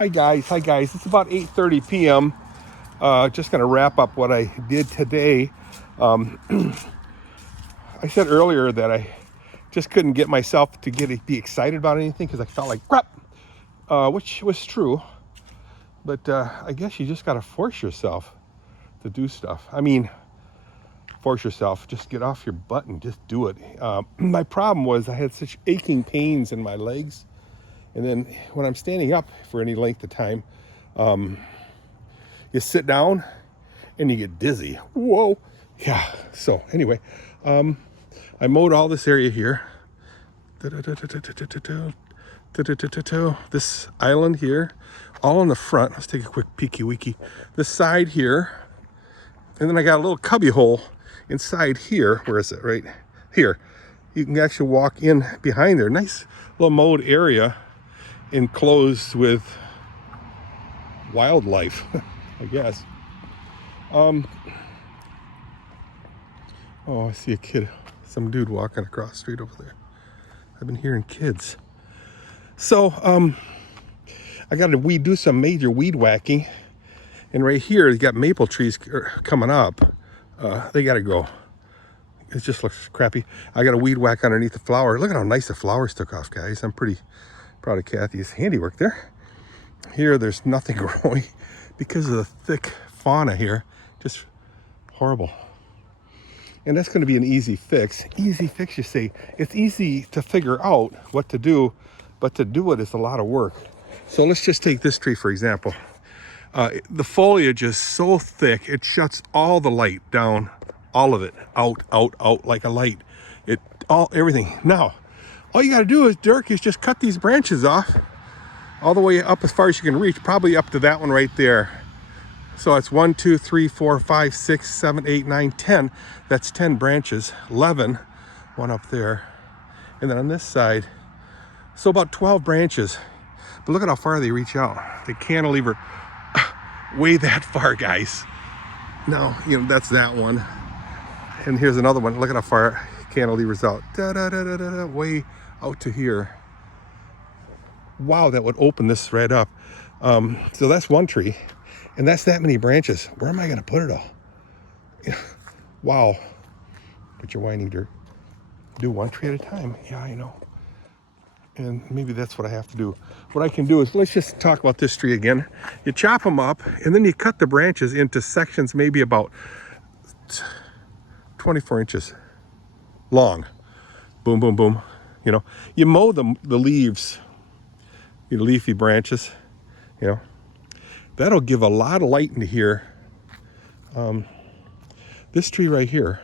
Hi guys. It's about 8:30 p.m. Just gonna wrap up what I did today. I said earlier that I just couldn't get myself to be excited about anything because I felt like crap, which was true. But I guess you just gotta force yourself to do stuff. I mean, force yourself. Just get off your butt and just do it. My problem was I had such aching pains in my legs. And then when I'm standing up for any length of time, you sit down and you get dizzy. Whoa. Yeah. So anyway, I mowed all this area here. This island here, all in the front. Let's take a quick peeky weeky. This side here. And then I got a little cubby hole inside here. Where is it? Right here. You can actually walk in behind there. Nice little mowed area. Enclosed with wildlife, I guess. Oh, I see a kid, some dude walking across the street over there. I've been hearing kids. So, I got to do some major weed whacking. And right here, you got maple trees coming up. They got to go. It just looks crappy. I got to weed whack underneath the flower. Look at how nice the flowers took off, guys. I'm pretty proud of Kathy's handiwork there. Here, there's nothing growing because of the thick fauna here. Just horrible. And that's going to be an easy fix. Easy fix, you say. It's easy to figure out what to do, but to do it is a lot of work. So let's just take this tree, for example. The foliage is so thick, it shuts all the light down, all of it, out, like a light. Everything. Now, all you got to do is, Dirk, is just cut these branches off all the way up as far as you can reach, probably up to that one right there. So it's 1, 2, 3, 4, 5, 6, 7, 8, 9, 10. That's 10 branches, 11, one up there. And then on this side, so about 12 branches. But look at how far they reach out. The cantilever, way that far, guys. Now, that's that one. And here's another one. Look at how far cantilevers out. Way out to here. Wow, that would open this right up. So that's one tree, and that's that many branches. Where am I going to put it all? Wow. But you're whining, Dirk. Do one tree at a time. Yeah, I know. And maybe that's what I have to do. What I can do is, let's just talk about this tree again. You chop them up, and then you cut the branches into sections maybe about 24 inches long. Boom, boom, boom. You mow the leaves, leafy branches, that'll give a lot of light into here. This tree right here,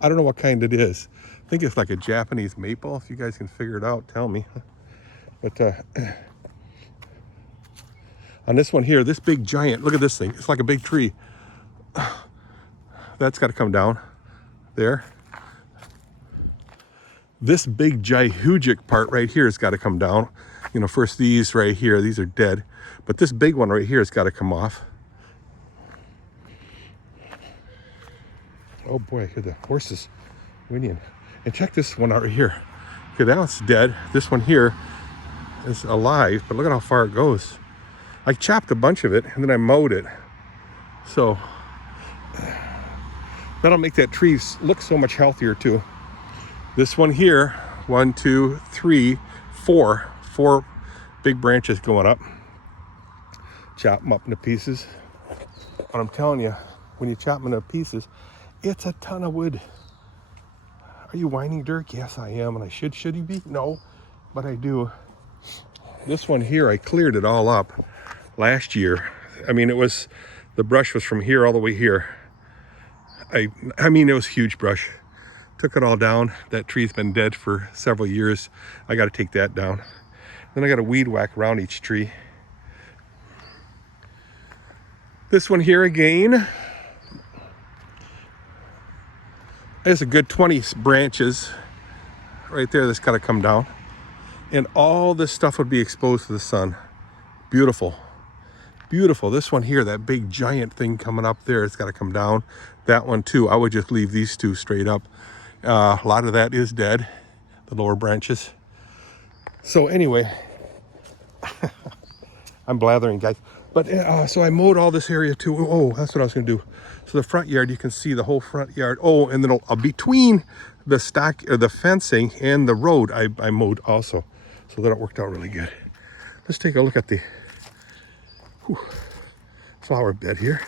I don't know what kind it is. I think it's like a Japanese maple. If you guys can figure it out, tell me. But on this one here, this big giant, look at this thing. It's like a big tree. That's got to come down there. This big gigantic part right here has got to come down. First these right here, these are dead. But this big one right here has got to come off. Oh boy, I hear the horses whinnying. And check this one out right here. Okay, that one's dead. This one here is alive, but look at how far it goes. I chopped a bunch of it and then I mowed it. So that'll make that tree look so much healthier too. This one here, 1, 2, 3, 4 big branches going up. Chop them up into pieces. But I'm telling you, when you chop them into pieces, it's a ton of wood. Are you whining, Dirk? Yes, I am. And I should you be? No, but I do. This one here, I cleared it all up last year. I mean, the brush was from here all the way here. I mean, it was a huge brush. Took it all down. That tree's been dead for several years. I got to take that down. Then I got to weed whack around each tree. This one here again. There's a good 20 branches right there that's got to come down. And all this stuff would be exposed to the sun. Beautiful. Beautiful. This one here, that big giant thing coming up there, it's got to come down. That one too. I would just leave these two straight up. A lot of that is dead, the lower branches. So anyway, I'm blathering, guys. But so I mowed all this area too. Oh, that's what I was going to do. So the front yard, you can see the whole front yard. Oh, and then between the stock or the fencing and the road, I mowed also. So that worked out really good. Let's take a look at the flower bed here.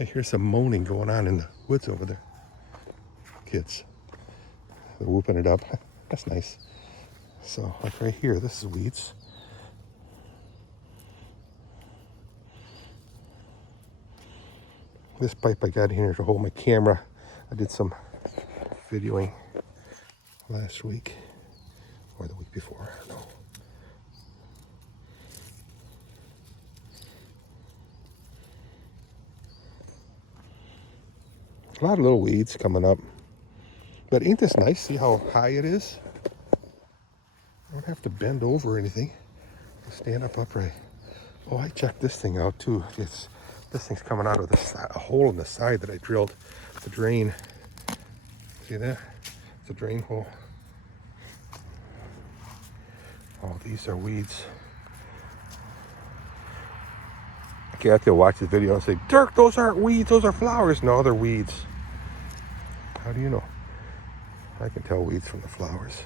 I hear some moaning going on in the woods over there. Kids, they're whooping it up. That's nice. So like right here, this is weeds. This pipe I got in here to hold my camera. I did some videoing last week or the week before, I don't know. A lot of little weeds coming up. But ain't this nice? See how high it is? I don't have to bend over or anything. I'll stand up upright. Oh, I checked this thing out too. This thing's coming out of a hole in the side that I drilled to drain. See that? It's a drain hole. Oh, these are weeds. Kathy will watch this video and say, Dirk, those aren't weeds, those are flowers. No, they're weeds. How do you know? I can tell weeds from the flowers.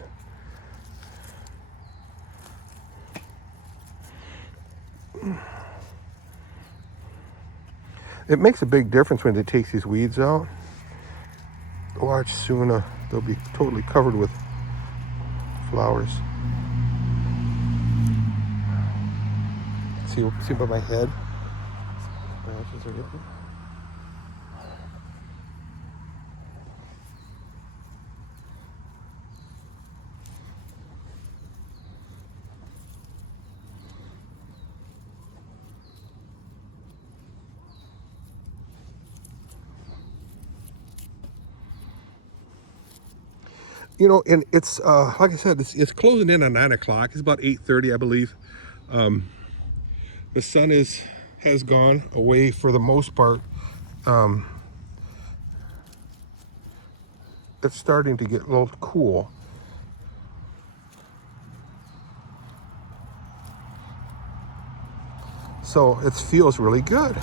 It makes a big difference when they take these weeds out. Watch soon, they'll be totally covered with flowers. See by my head? Branches are getting. You know, and it's like I said, it's closing in on 9 o'clock. It's about 8:30, I believe. The sun has gone away for the most part. It's starting to get a little cool. So it feels really good.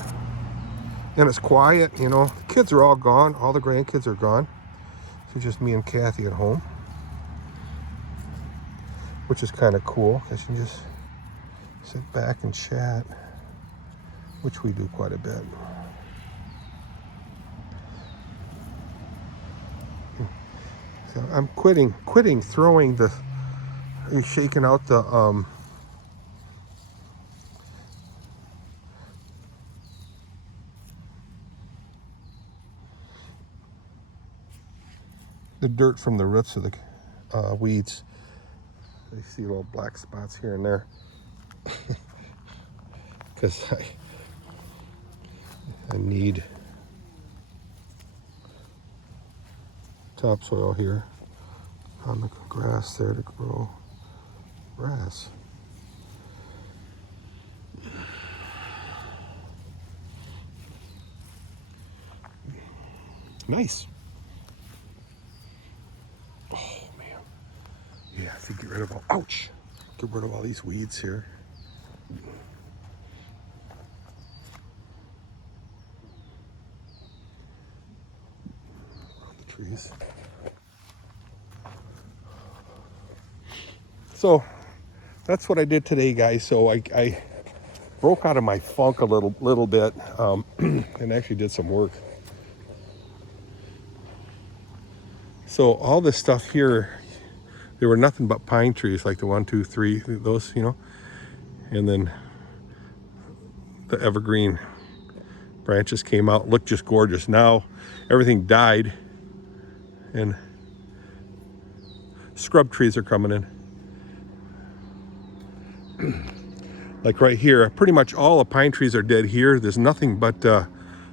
And it's quiet, you know. The kids are all gone. All the grandkids are gone. So just me and Kathy at home. Which is kind of cool, because you can just sit back and chat, which we do quite a bit. So I'm quitting throwing shaking out the dirt from the roots of the weeds. You see little black spots here and there. Because I need topsoil here on the grass there to grow grass. Nice. Oh man. Yeah, I have to get rid of get rid of all these weeds here. The trees. So that's what I did today, guys. So I broke out of my funk a little bit and actually did some work. So all this stuff here, there were nothing but pine trees, like the 1, 2, 3, those, you know, and then the evergreen branches came out, looked just gorgeous. Now everything died and scrub trees are coming in. Like right here, pretty much all the pine trees are dead here. There's nothing but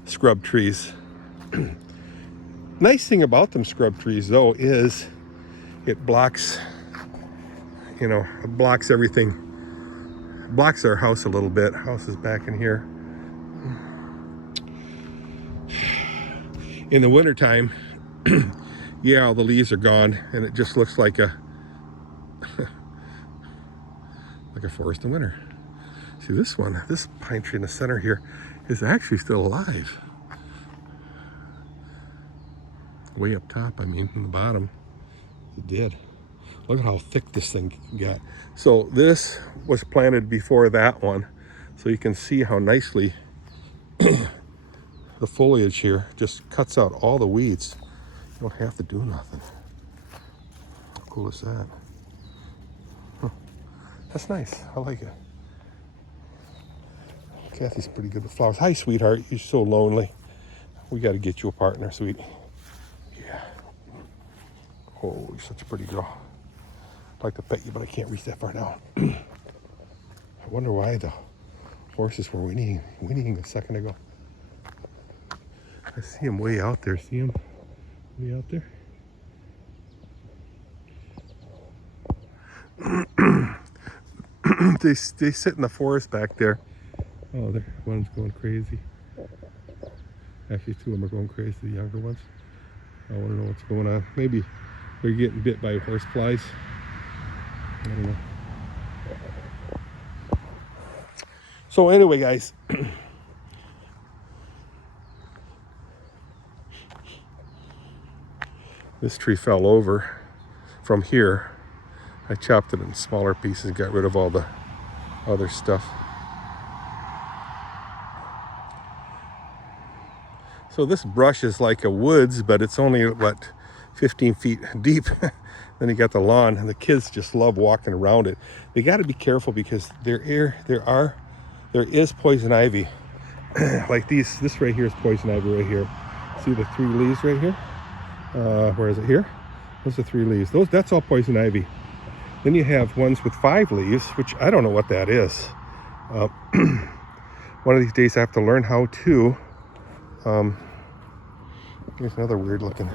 scrub trees. Nice thing about them scrub trees though is it blocks, you know, it blocks everything. It blocks our house a little bit. House is back in here. In the wintertime, yeah, all the leaves are gone and it just looks like a Like a forest in winter. See this one, this pine tree in the center here is actually still alive. Way up top, I mean, in the bottom, it did. Look at how thick this thing got. So this was planted before that one. So you can see how nicely the foliage here just cuts out all the weeds. You don't have to do nothing. How cool is that? Huh. That's nice, I like it. Kathy's pretty good with flowers. Hi, sweetheart, you're so lonely. We gotta get you a partner, sweetie. Yeah. Oh, you're such a pretty girl. I'd like to pet you, but I can't reach that far down. I wonder why the horses were whinnying a second ago. I see him way out there. See him way out there? They sit in the forest back there. Oh, there, one's going crazy. Actually, two of them are going crazy, the younger ones. I want to know what's going on. Maybe they're getting bit by horse flies. I don't know. So anyway, guys, this tree fell over from here. I chopped it in smaller pieces, got rid of all the other stuff. So this brush is like a woods, but it's only, what, 15 feet deep. Then you got the lawn, and the kids just love walking around it. They got to be careful because there is poison ivy. Like this right here is poison ivy right here. See the 3 leaves right here? Where is it here? Those are 3 leaves. That's all poison ivy. Then you have ones with 5 leaves, which I don't know what that is. One of these days I have to learn how to. Here's another weird looking.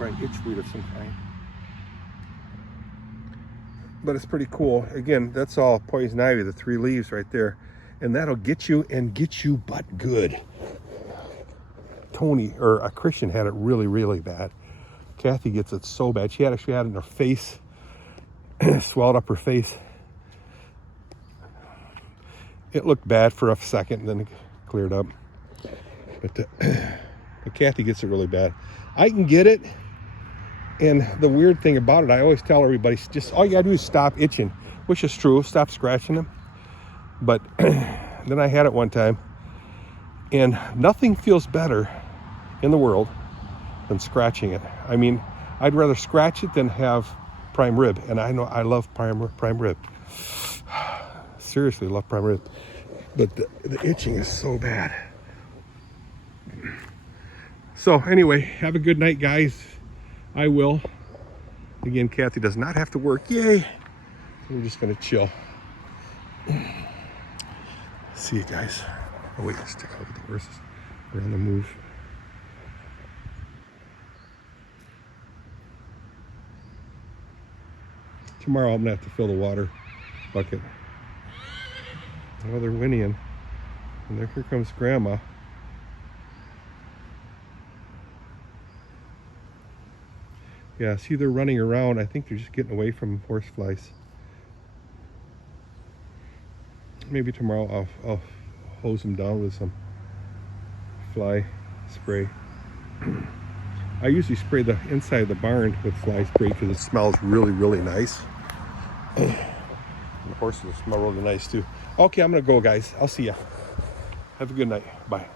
Right, itchweed of some kind. But it's pretty cool. Again, that's all poison ivy, the 3 leaves right there. And that'll get you and get you but good. Tony, or a Christian, had it really, really bad. Kathy gets it so bad. She actually had it in her face. Swelled up her face. It looked bad for a second, and then it cleared up. But Kathy gets it really bad. I can get it. And the weird thing about it, I always tell everybody, just all you gotta do is stop itching, which is true. Stop scratching them. But then I had it one time, and nothing feels better in the world than scratching it. I mean, I'd rather scratch it than have prime rib, and I know I love prime rib. Seriously, love prime rib. But the itching is so bad. So anyway, have a good night, guys. I will. Again, Kathy does not have to work. Yay! We're just gonna chill. See you guys. Oh wait, let's take a look at the horses. They're on the move. Tomorrow I'm gonna have to fill the water bucket. Oh, they're whinnying. And there, here comes Grandma. Yeah, see, they're running around. I think they're just getting away from horse flies. Maybe tomorrow I'll hose them down with some fly spray. I usually spray the inside of the barn with fly spray because it smells really, really nice. And the horses smell really nice too. Okay, I'm gonna go, guys. I'll see ya. Have a good night. Bye.